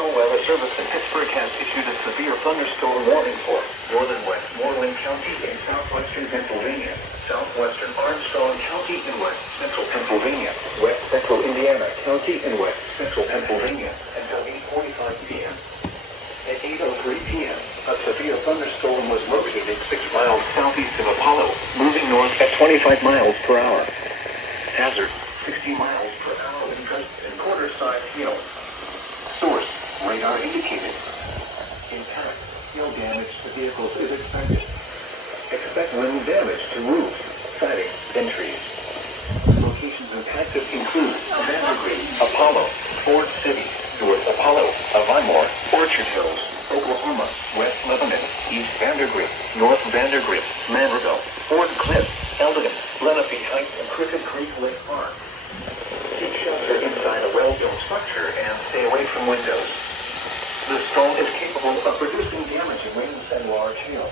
National Weather Service in Pittsburgh has issued a severe thunderstorm warning for northern Westmoreland County in southwestern Pennsylvania, southwestern Armstrong County in west central Pennsylvania, west central Indiana County in west central Pennsylvania until 8:45 p.m. At 8:03 p.m., a severe thunderstorm was located 6 miles southeast of Apollo, moving north at 25 miles per hour. Hazard, 60 miles per hour in presence in quarter-size hail. Source, radar indicated. Impact, hail damage to vehicles is expected. Expect wind damage to roofs, siding, and trees. Locations impacted include Vandergrift, Apollo, Ford City, North Apollo, Avonmore, Orchard Hills, Oklahoma, West Lebanon, East Vandergrift, North Vandergrift, Manverville, Ford Cliff, Eldon, Lenape Heights, and Crooked Creek Lake Park. Seek shelter inside a well-built structure and stay away from windows. The storm is capable of producing damage in winds and large hail.